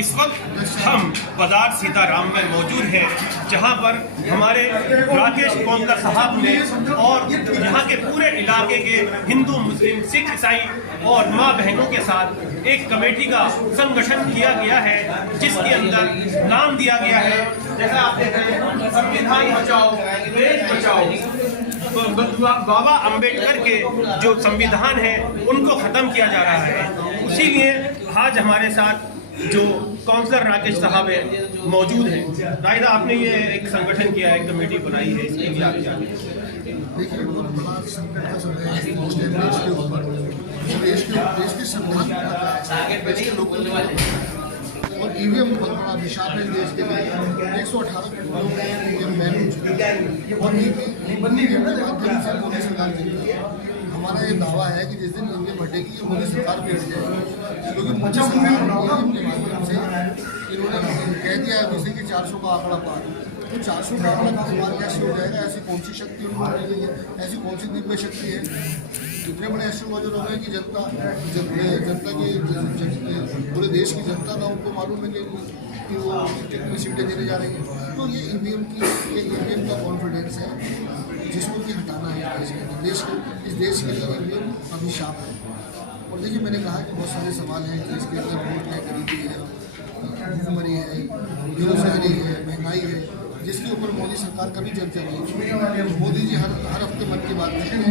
इस वक्त हम बाजार सीताराम में मौजूद हैं, जहां पर हमारे राकेश कौंसलर साहब ने और यहाँ के पूरे इलाके के हिंदू, मुस्लिम, सिख, ईसाई और माँ बहनों के साथ एक कमेटी का संगठन किया गया है, जिसके अंदर नाम दिया गया है, जैसा आप देख रहे हैं, संविधान बचाओ देश बचाओ। बाबा अंबेडकर के जो संविधान है उनको खत्म किया जा रहा है। उसी लिए आज हमारे साथ जो काउंसलर राकेश साहब है मौजूद है। राहिदा, आपने ये एक संगठन किया है, कमेटी बनाई है, इसके लिए आप क्या देखिए, बहुत बड़ा संकट का समय है देश के ऊपर, देश के संविधान देश के लोकल और ईवीएम बहुत बड़ा अभिशाप है देश के लिए। 118 करोड़ ईवीएम बैन हो चुके हैं और मोदी सरकार जीती है। हमारा ये दावा है कि जिस दिन ईवीएम हटेगी ये मोदी सरकार भी हट जाएगी, क्योंकि मोदी सरकार ईवीएम के माध्यम से इन्होंने कह दिया है वैसे कि 400 का आंकड़ा पार, तो 400 का आंकड़ा पार कैसे हो जाएगा? ऐसी कौन सी शक्ति उनको मिल रही है? ऐसी कौन सी दिव्य शक्ति है? इतने बड़े ऐसे मौजूद हो गए कि जनता की पूरे देश की जनता का उनको मालूम है कि वो कितनी सीटें देने जा रही हैं। तो ये ईवीएम का कॉन्फिडेंस है जिसको कि हटाना है इस देश के लिए ईवीएम अभिशाप है। और देखिए, मैंने कहा कि बहुत सारे सवाल हैं कि इसके अंदर वोट है, गरीबी है, भूखमरी है, बेरोजगारी है, महंगाई है, जिसके ऊपर मोदी सरकार कभी चर्चा नहीं है। मोदी जी हर हफ्ते मन की बात करते हैं,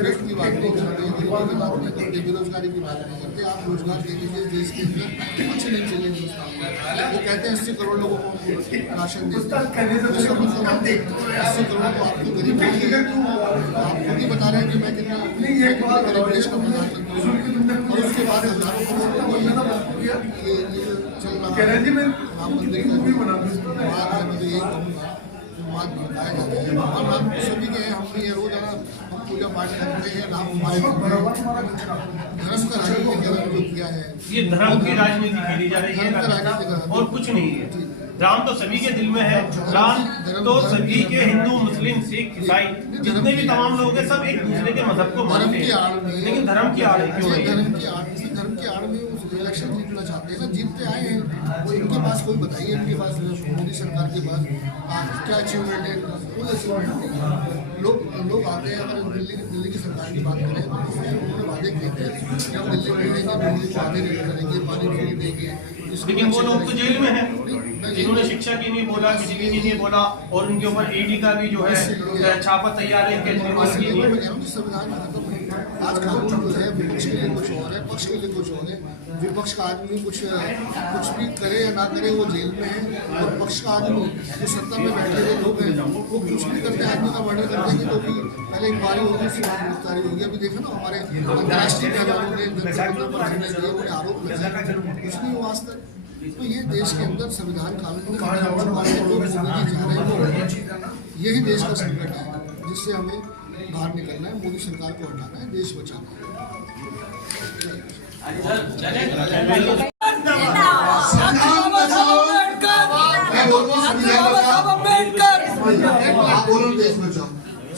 रेट की बात नहीं करते, गरीबी की बात नहीं करते, बेरोजगारी की बात नहीं करते। आप रोजगार दे दीजिए देश के अंदर, अच्छे नहीं चाहिए हिंदुस्तान में। वो कहते हैं 80 करोड़ लोगों को राशन देते हैं, 80 करोड़ को आपको गरीब आप खुद ही बता रहे हैं कि मैं कितना देश का प्रधानमंत्री हूँ, और उसके बाद हजारों करोड़ ये चल रहा है राम मंदिर का मैं तो यही कहूँगा, बात बताया जाता है और हम सभी के हम भी ये रोज हम पूजा पाठ करते हैं। राम हमारे धर्म का राजनीति जो किया है, ये धर्म की राजनीति खेली जा रही है और कुछ नहीं है। राम तो सभी के दिल में है, राम तो सभी के हिंदू, मुस्लिम, सिख, ईसाई जितने भी तमाम लोग हैं सब एक दूसरे के मजहब को मानते हैं, लेकिन धर्म की आड़ क्यों नहीं? धर्म की आड़ में इलेक्शन जीतना चाहते हैं ना, जीतते आए हैं वो। इनके पास कोई बताइए, इनके पास मोदी सरकार के पास क्या अचीवमेंट है? कोई अचीवमेंट नहीं। लोग आते हैं, अगर दिल्ली की सरकार की बात करें तो उन्होंने वादे किए थे कि हम दिल्ली में देंगे, बिजली को आधे रेट करेंगे, पानी फ्री देंगे, लेकिन वो लोग तो जेल में हैं। इन्होंने शिक्षा की नहीं बोला, बिजली की नहीं बोला, और उनके ऊपर ईडी का भी जो है छापा तैयार है केजरीवाल की। संविधान आज कानून जो है विपक्ष के लिए कुछ और है, पक्ष के लिए कुछ और है। विपक्ष का आदमी कुछ भी करे या ना करे वो जेल में है, और पक्ष का आदमी जो सत्ता में बैठे हुए लोग हैं वो कुछ भी करते हैं, आदमी का मर्डर कर देंगे तो भी पहले इंक्वायरी होगी, उसके बाद गिरफ्तारी होगी। अभी देखो ना, हमारे अंतर्राष्ट्रीय न्यायालयों ने उन्हें आरोप लगाया, कुछ नहीं हुआ आज तक। तो ये देश के अंदर संविधान कानून यही देश का संकट है, जिससे हमें बाहर निकलना है, मोदी सरकार को हटाना है, देश बचाना है।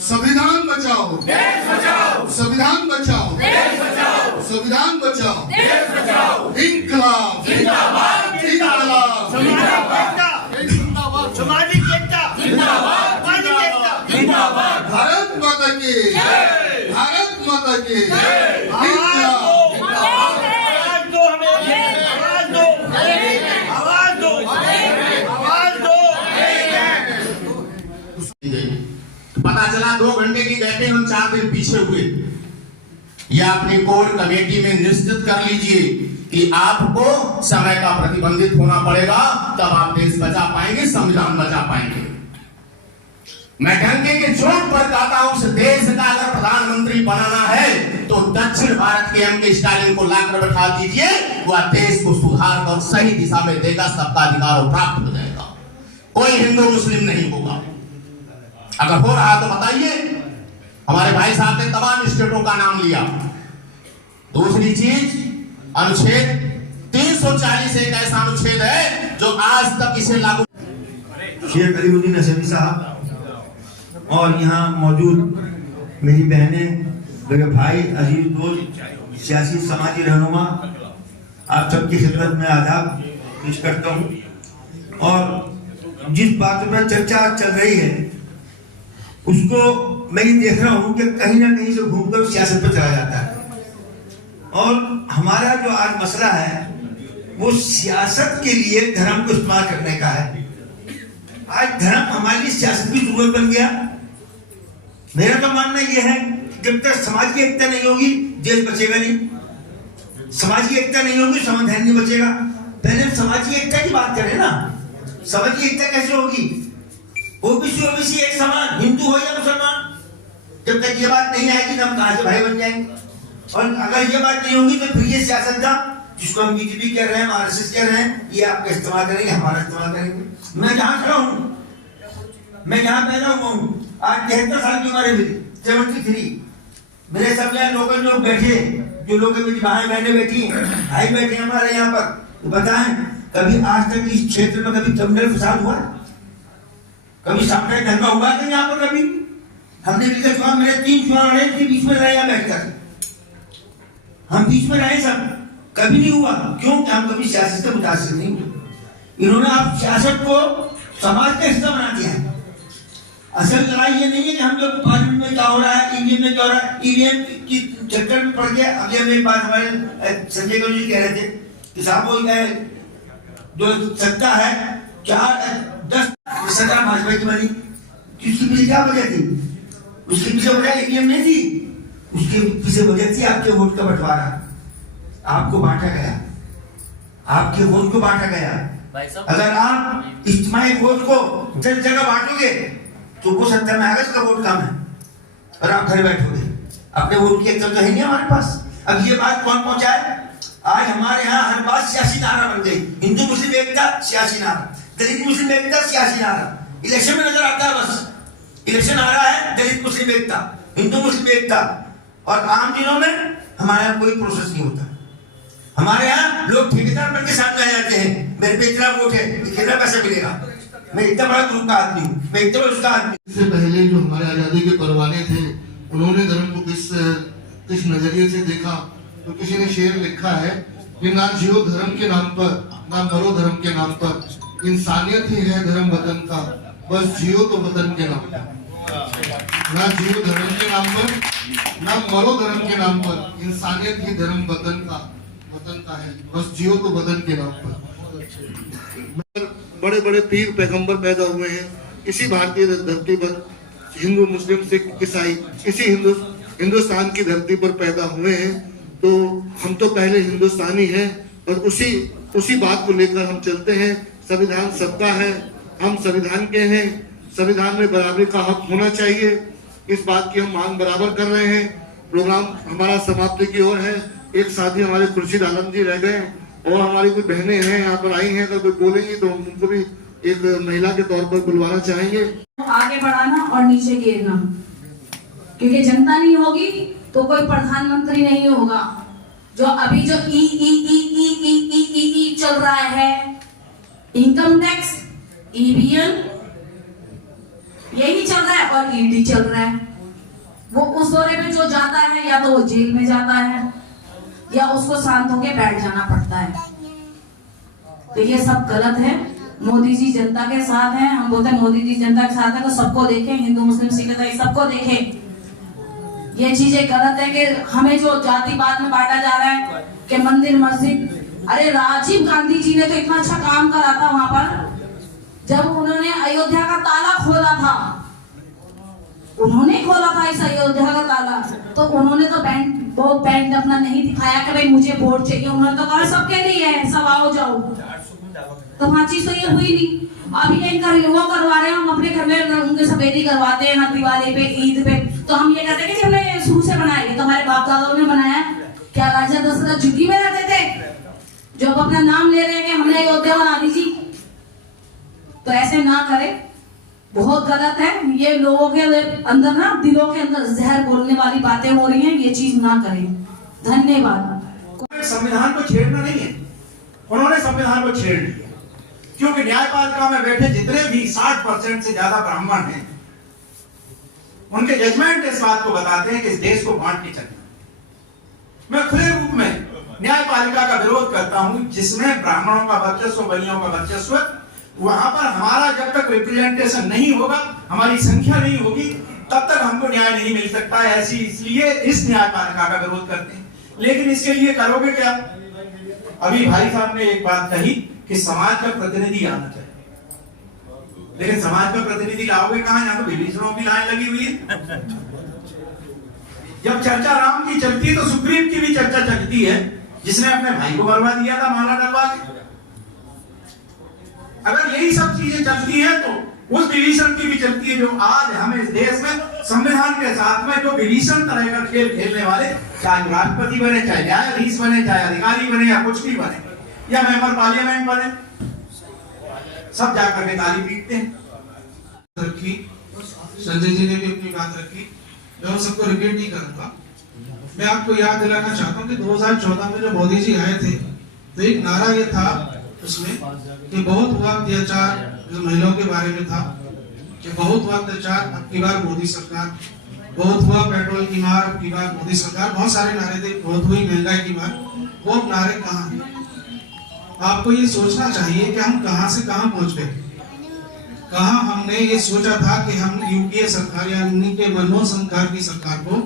संविधान बचाओ, देश बचाओ, संविधान बचाओ, देश बचाओ, संविधान बचाओ, देश बचाओ, इंकलाब जिंदाबाद, इंकलाब जिंदाबाद, समाजिक एकता जिंदाबाद, सामाजिक एकता जिंदाबाद, भारत माता की जय, भारत माता की जय, इंकलाब पता चला 2 घंटे की गैप हम 4 दिन पीछे हुए। या अपनी कोर कमेटी में निश्चित कर लीजिए कि आपको समय का प्रतिबंधित होना पड़ेगा, तब आप देश बचा पाएंगे, संविधान बचा पाएंगे। मैं डंके के चोट पर कहता हूं, उस देश का अगर प्रधानमंत्री बनाना है तो दक्षिण भारत के एम.के. स्टालिन को लाकर बैठा दीजिए, वह देश को सुधार कर सही दिशा में देगा, सबका अधिकार प्राप्त हो जाएगा, कोई हिंदू मुस्लिम नहीं होगा। अगर हो रहा तो बताइए। हमारे भाई साहब ने तमाम स्टेटों का नाम लिया। दूसरी चीज, अनुच्छेद 340 एक ऐसा अनुच्छेद है जो आज तक इसे लागू। शेख अलीउद्दीन नसवी साहब और यहाँ मौजूद मेरी बहनें, मेरे भाई, अजीज दोस्त, सियासी समाजी रहनुमा, आप सबकी खिदमत में आदाब। पेश करता हूँ। और जिस बात पर चर्चा चल रही है उसको मैं ये देख रहा हूँ कि कहीं ना कहीं से घूमकर सियासत पर चला जाता है। और हमारा जो आज मसला है वो सियासत के लिए धर्म को इस्तेमाल करने का है। आज धर्म हमारे लिए सियासत की जरूरत बन गया। मेरा तो मानना यह है जब तक समाज की एकता नहीं होगी देश बचेगा नहीं। समाज की एकता नहीं होगी संविधान नहीं बचेगा। पहले हम समाज की एकता की बात करें ना। समाज की एकता कैसे होगी? ओबीसी एक समान, हिंदू हो या मुसलमान। जब तक ये बात नहीं आएगी तो हम कहां से भाई बन जाएंगे? और अगर ये बात नहीं होगी तो फिर ये सियासत का जिसको हम बीजेपी कह रहे हैं, आरएसएस कह रहे हैं, ये आपका इस्तेमाल करेंगे, हमारा इस्तेमाल करेंगे। मैं जहां खड़ा हूं, मैं जहां पैदा हुआ हूं, आज 73 साल की उम्र है, 73। मेरे सामने लोकल लोग बैठे, जो लोग मेरी बहनें बैठी, भाई बैठे हमारे यहाँ पर, तो बताएं कभी आज तक इस क्षेत्र में कभी क्रिमिनल फसाद हुआ? कभी सामुदायिक दंगा हुआ कि यहाँ पर? कभी हमने भी चुनाव, मेरे 3 चुनाव लड़े थे, बीच में रहे यहाँ बैठकर, हम बीच में रहे सब, कभी नहीं हुआ। क्यों? हम कभी सियासत से मुतासिर नहीं हुए। इन्होंने आप सियासत को समाज का हिस्सा बना दिया है। असल लड़ाई ये नहीं है कि हम लोग पार्लियामेंट में क्या हो रहा है, ईवीएम में क्या हो रहा है। ईवीएम की चक्कर में पड़ के अभी हम एक बात हमारे संजय गौड़ जी कह रहे थे कि साहब वो जो सत्ता है 4-10 सरकार भाजपा की बनी, उसके पीछे क्या वजह थी? उसके पीछे वजह ईवीएम नहीं थी, उसके पीछे वजह थी आपके वोट का बंटवारा। आपको बांटा गया, आपके वोट को बांटा गया। अगर आप इज्तिमाई वोट को जगह जगह बांटोगे तो वो सत्ता में आएगा, इसका वोट कम है, और आप घर बैठोगे। अपने वोट की एक तो है नहीं हमारे पास। अब ये बात कौन पहुंचाए? आज हमारे यहाँ हर बात सियासी नारा बन गई। हिंदू मुस्लिम एकता सियासी नारा, दलित मुस्लिम एकता सियासी नारा। इलेक्शन में नजर आता है, बस इलेक्शन आ रहा है, दलित मुस्लिम एकता, हिंदू मुस्लिम एकता। और आम दिनों में हमारे यहाँ कोई प्रोसेस नहीं होता। हमारे यहाँ लोग ठेकेदार बन के सामने आ जाते हैं, मेरे पे इतना वोट है, कितना पैसा मिलेगा, मैं इतना बड़ा ग्रुप का आदमी हूँ, मैं इतना बड़ा उसका आदमी। इससे पहले जो हमारे आजादी के परवाने थे, उन्होंने धर्म को किस नजरिए से देखा, तो किसी ने शेर लिखा है कि ना जियो धर्म के नाम पर, ना मरो धर्म के नाम पर, इंसानियत ही है धर्म वतन का, बस जियो तो वतन के नाम पर। ना जियो धर्म के नाम पर, ना मरो धर्म के नाम पर, इंसानियत ही धर्म वतन का है, बस जियो तो वतन के नाम पर। बड़े बड़े पीर पैगंबर पैदा हुए हैं इसी भारतीय धरती पर। हिंदू मुस्लिम सिख ईसाई इसी हिंदुस्तान की धरती पर पैदा हुए हैं। तो हम तो पहले हिंदुस्तानी हैं और उसी बात को लेकर हम चलते हैं। संविधान सबका है, हम संविधान के हैं, संविधान में बराबरी का हक होना चाहिए, इस बात की हम मांग बराबर कर रहे हैं। प्रोग्राम हमारा समाप्ति की ओर है। एक साथी हमारे खुर्शीद आलम जी रह गए और हमारी कुछ बहनें हैं यहाँ पर आई हैं, अगर कोई बोलेंगी तो हम उनको भी एक महिला के तौर पर बुलवाना चाहेंगे। आगे बढ़ाना और नीचे गिरना, क्योंकि जनता नहीं होगी तो कोई प्रधानमंत्री नहीं होगा। जो अभी जो ई चल रहा है, इनकम टैक्स, ईवीएम, यही चल रहा है और ईडी चल रहा है। वो उस दौरे पे जो जाता है या तो वो जेल में जाता है या उसको शांत होके बैठ जाना पड़ता है। तो ये सब गलत है। मोदी जी जनता के साथ हैं, हम बोलते हैं मोदी जी जनता के साथ है, तो सबको देखें, हिंदू मुस्लिम सिख ईसाई सबको देखें। ये चीजें गलत है कि हमें जो जातिवाद में बांटा जा रहा है कि मंदिर मस्जिद। अरे राजीव गांधी जी ने तो इतना अच्छा काम करा था वहां पर, जब उन्होंने अयोध्या का ताला खोला था, उन्होंने खोला था इस अयोध्या का ताला, तो उन्होंने तो बैंड अपना नहीं दिखाया कि भाई मुझे वोट चाहिए। उन्होंने तो कहा सबके लिए है, सब आओ जाओ। तो वहाँ चीज तो ये हुई नहीं। अभी वो करवा रहे हैं, हम अपने घर में उनके सफेदी करवाते हैं दिवाली पे, ईद पे। तो हम ये कहते हैं कि हमने शुरू से बनाया, तो हमारे बाप दादाओं ने बनाया। क्या राजा दशरथ झुग्गी में रहते थे जो अपना नाम ले रहे हैं कि हमने अयोध्या बना दी जी? तो ऐसे ना करें, बहुत गलत है। ये लोगों के अंदर ना, दिलों के अंदर जहर बोलने वाली बातें हो रही हैं, ये चीज ना करें। धन्यवाद। संविधान को छेड़ना नहीं है, उन्होंने संविधान को छेड़ दिया, क्योंकि न्यायपालिका में बैठे जितने भी 60% से ज्यादा ब्राह्मण हैं, उनके जजमेंट इस बात को बताते हैं कि इस देश को बांट के चलना। मैं खुले रूप में न्यायपालिका का विरोध करता हूं जिसमें ब्राह्मणों का वर्चस्व, बलियों का वर्चस्व, वहां पर हमारा जब तक रिप्रेजेंटेशन नहीं होगा, हमारी संख्या नहीं होगी, तब तक हमको न्याय नहीं मिल सकता है। ऐसी इसलिए इस न्यायपालिका का विरोध करते हैं। लेकिन इसके लिए करोगे क्या? अभी भाई साहब ने एक बात कही कि समाज का प्रतिनिधि आना चाहिए, लेकिन समाज का प्रतिनिधि लाओगे कहां? यहाँ तो विभीषणों की लाइन लगी हुई है। जब चर्चा राम की चलती है तो सुग्रीव की भी चर्चा चलती है, जिसने अपने भाई को मरवा दिया था माला डलवा के। अगर यही सब चीजें चलती हैं तो उस विभीषण की भी चलती है जो आज हमें इस देश में संविधान के साथ में जो विभीषण तरह का खेल खेलने वाले, चाहे राष्ट्रपति बने, चाहे न्यायाधीश बने, चाहे अधिकारी बने या कुछ भी बने, या मेंबर पार्लियामेंट बने, सब जाकर के ताली पीटते हैं। रखी, संजय जी ने भी अपनी बात रखी, मैं उन सबको रिपीट नहीं करूंगा। मैं आपको याद दिलाना चाहता हूँ कि 2014 में जब मोदी जी आए थे तो एक नारा ये था उसमें कि बहुत हुआ अत्याचार, महिलाओं के बारे में था कि बहुत हुआ अत्याचार, अब की बार मोदी सरकार, बहुत हुआ पेट्रोल की मार, अब की बार मोदी सरकार, बहुत सारे नारे थे, बहुत हुई महंगाई की मार। वो नारे कहाँ हैं? आपको ये सोचना चाहिए कि हम कहां से कहां पहुंच गए। कहां हमने ये सोचा था कि हम यूपीए सरकार या उन्हीं के मनमोहन सरकार की सरकार को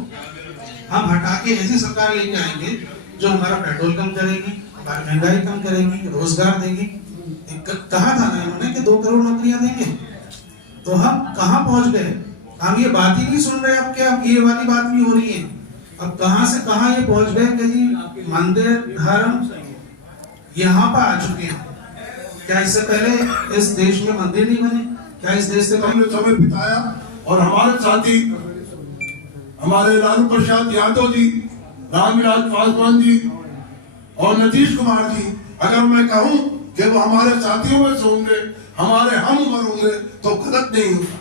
हम हटा के ऐसी सरकार लेके आएंगे जो हमारा पेट्रोल कम करेगी, हमारी महंगाई कम करेगी, रोजगार देगी। कहा था ना इन्होंने कि 2 करोड़ नौकरियां देंगे। तो हम कहां पहुंच गए? हम ये बात ही नहीं सुन रहे अब, क्या ये वाली बात भी हो रही है। अब कहां से कहां ये पहुंच गए कि जी मंदिर, धर्म यहाँ पर आ चुके हैं। क्या इससे पहले इस देश में मंदिर नहीं बने? क्या इस देश से हमने समय बिताया और हमारे साथी हमारे लालू प्रसाद यादव जी, रामविलास पासवान जी और नीतीश कुमार जी, अगर मैं कहूं कि वो हमारे साथियों में से होंगे, हमारे हम उम्र होंगे, तो गलत नहीं होगा।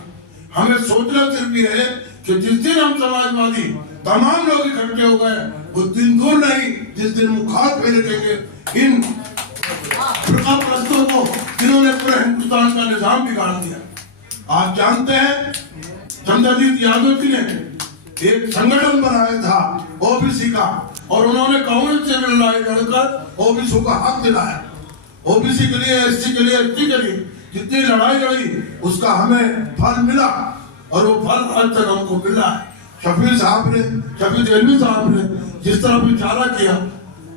हमें सोचना सिर्फ ये है कि जिस दिन हम समाजवादी तमाम लोग इकट्ठे हो गए, वो दिन दूर नहीं जिस दिन मुखार फेरे देंगे इन प्रस्तों को जिन्होंने पूरे हिंदुस्तान का निजाम बिगाड़ दिया। आप जानते हैं चंद्रजीत यादव जी ने एक संगठन बनाया था ओबीसी का, और उन्होंने कांग्रेस से लड़ाई लड़कर ओबीसी का हक दिलाया। ओबीसी के लिए, एससी के लिए, एसटी के लिए जितनी लड़ाई लड़ी उसका हमें फल मिला, और वो फल आज तक हमको मिल रहा है। शफी देलवी साहब ने जिस तरह विचारा किया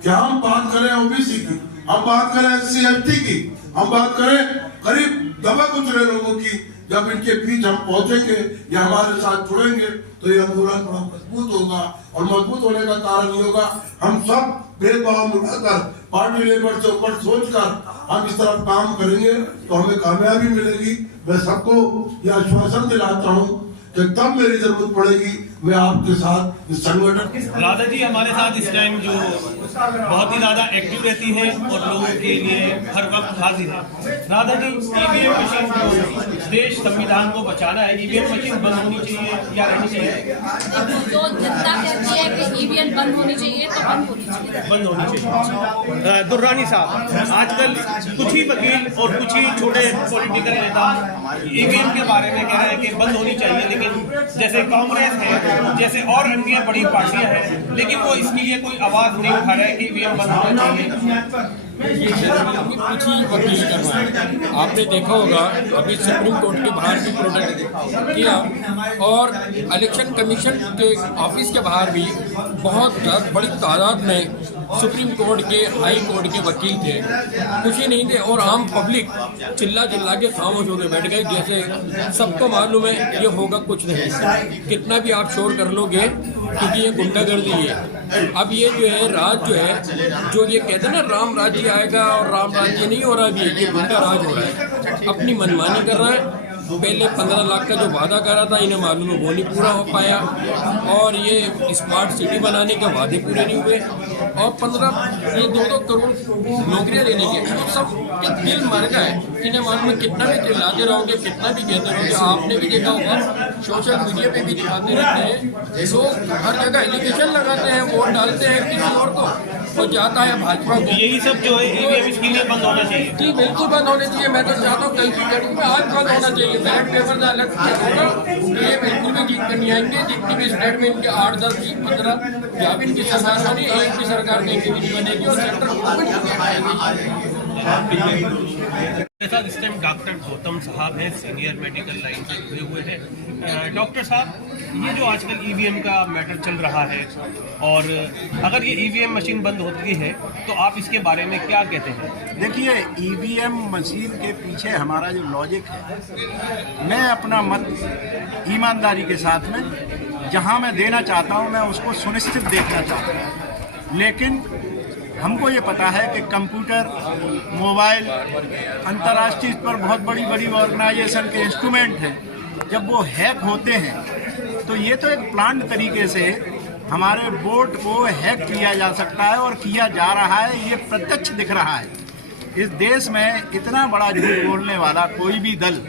कि हम बात करें ओबीसी की, हम बात करें एससी एसटी की, हम बात करें करीब दबा कुचले लोगों की, जब इनके बीच हम पहुंचेंगे या हमारे साथ जुड़ेंगे तो ये आंदोलन थोड़ा मजबूत होगा। और मजबूत होने का कारण ये होगा हम सब भेदभाव मिटाकर पार्टी लेवल से ऊपर सोचकर हम इस तरफ काम करेंगे तो हमें कामयाबी मिलेगी। मैं सबको यह आश्वासन दिलाता हूँ कि तब मेरी जरूरत पड़ेगी मैं आपके साथ इस संगठन। राधा जी हमारे साथ इस टाइम जो बहुत ही ज्यादा एक्टिव रहती है और लोगों के लिए हर वक्त हाजिर है। राधा जी, ईवीएम मशीन को, देश संविधान को बचाना है, ईवीएम मशीन बंद होनी चाहिए या रहनी चाहिए? जो जनता कहती है कि ईवीएम बंद होनी चाहिए तो बंद होनी चाहिए। बंद होनी चाहिए। दुर्रानी साहब, आजकल कुछ ही वकील और कुछ ही छोटे पॉलिटिकल नेता ईवीएम के बारे में कह रहे हैं कि बंद होनी चाहिए, लेकिन जैसे कांग्रेस है, जैसे और अन्य बड़ी पार्टियां हैं, लेकिन वो इसके लिए कोई आवाज नहीं उठा रहे कि ईवीएम बंद होना चाहिए। कुछ ही वकील करना। आपने देखा होगा अभी सुप्रीम कोर्ट के बाहर भी प्रोटेस्ट किया, और इलेक्शन कमीशन के ऑफिस के बाहर भी बहुत बड़ी तादाद में सुप्रीम कोर्ट के, हाई कोर्ट के वकील थे, कुछ ही नहीं थे, और आम पब्लिक चिल्ला चिल्ला के खामोश होकर बैठ गए। जैसे सबको मालूम है ये होगा कुछ नहीं, कितना भी आप शोर कर लोगे, क्योंकि ये गुंडागर्दी है। अब ये जो है राज जो है, जो ये कहते हैं ना राम राज्य आएगा, और राम राज्य नहीं हो रहा, अभी ये गुंडा राज हो रहा है, अपनी मनमानी कर रहा है। पहले 15 लाख का जो वादा करा था इन्हें मालूम है वो नहीं पूरा हो पाया, और ये स्मार्ट सिटी बनाने के वादे पूरे नहीं हुए, और 2 करोड़ नौकरियां देने के, तो सब के दिल मर गए इन्हें मालूम है कितना भी चिल्लाते रहोगे, कितना भी कहते रहोगे। आपने भी देखा होगा सोशल मीडिया पे भी दिखाते रहते हैं, लोग हर जगह एलिगेशन लगाते हैं, वोट डालते हैं किसी और को, तो जाता है भाजपा को। यही सब जो है ईवीएम इसके लिए बंद होना चाहिए। जी बिल्कुल बंद होने चाहिए। मैं तो चाहता हूँ कल की डेट में आज बंद होना चाहिए। बैलेट पेपर का अलग होगा तो ये बिल्कुल भी जीत कर नहीं आएंगे। जितनी भी स्टेट में इनके 8, 10, 20, 15 जहाँ भी इनकी सरकार बनी, एक भी सरकार नहीं बनेगी और सेंटर मेरे साथ इस टाइम डॉक्टर गौतम साहब हैं, सीनियर मेडिकल लाइन से जुड़े हुए हैं। डॉक्टर साहब, ये जो आजकल ईवीएम का मैटर चल रहा है और अगर ये ईवीएम मशीन बंद होती है तो आप इसके बारे में क्या कहते हैं? देखिए, ईवीएम मशीन के पीछे हमारा जो लॉजिक है, मैं अपना मत ईमानदारी के साथ में जहां मैं देना चाहता हूं मैं उसको सुनिश्चित देखना चाहता हूं। लेकिन हमको ये पता है कि कंप्यूटर, मोबाइल, अंतर्राष्ट्रीय स्तर पर बहुत बड़ी बड़ी ऑर्गेनाइजेशन के इंस्ट्रूमेंट हैं, जब वो हैक होते हैं तो ये तो एक प्लान्ड तरीके से हमारे वोट को हैक किया जा सकता है और किया जा रहा है। ये प्रत्यक्ष दिख रहा है। इस देश में इतना बड़ा झूठ बोलने वाला कोई भी दल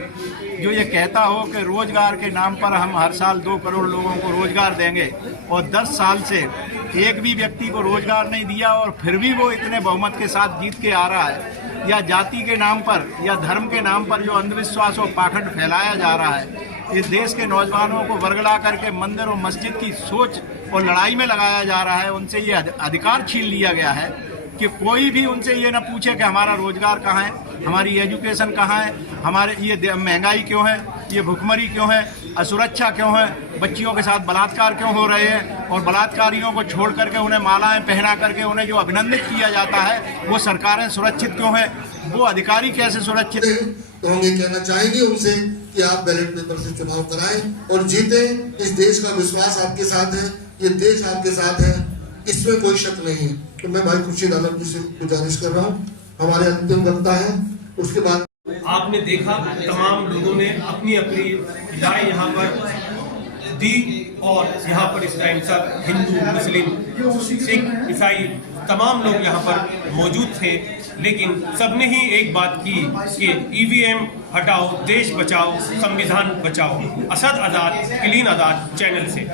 जो ये कहता हो कि रोजगार के नाम पर हम हर साल 2 करोड़ लोगों को रोजगार देंगे और 10 साल से एक भी व्यक्ति को रोजगार नहीं दिया और फिर भी वो इतने बहुमत के साथ जीत के आ रहा है, या जाति के नाम पर या धर्म के नाम पर जो अंधविश्वास और पाखंड फैलाया जा रहा है, इस देश के नौजवानों को वर्गला करके मंदिर और मस्जिद की सोच और लड़ाई में लगाया जा रहा है। उनसे ये अधिकार छीन लिया गया है कि कोई भी उनसे ये ना पूछे कि हमारा रोजगार कहाँ है, हमारी एजुकेशन कहाँ है, हमारे ये महंगाई क्यों है, ये भुखमरी क्यों है, असुरक्षा क्यों है, बच्चियों के साथ बलात्कार क्यों हो रहे हैं और बलात्कारियों को छोड़ करके उन्हें मालाएं पहना करके उन्हें जो अभिनंदित किया जाता है वो सरकारें सुरक्षित क्यों हैं, वो अधिकारी कैसे सुरक्षित हैं। तो हम ये कहना चाहेंगे उनसे कि आप बैलेट पेपर से चुनाव कराएं और जीतें। इस देश का विश्वास आपके साथ है, ये देश आपके साथ है, इसमें कोई शक नहीं है। तो मैं भाई खुर्शीद आलम जी से गुजारिश कर रहा हूँ, हमारे अंतिम वक्ता है, उसके बाद आपने देखा तमाम लोगों ने अपनी अपनी राय यहाँ पर दी और यहाँ पर इस टाइम सब हिंदू, मुस्लिम, सिख, ईसाई तमाम लोग यहाँ पर मौजूद थे, लेकिन सबने ही एक बात की कि ईवीएम हटाओ, देश बचाओ, संविधान बचाओ। असद आजाद, क्लीन आजाद चैनल से।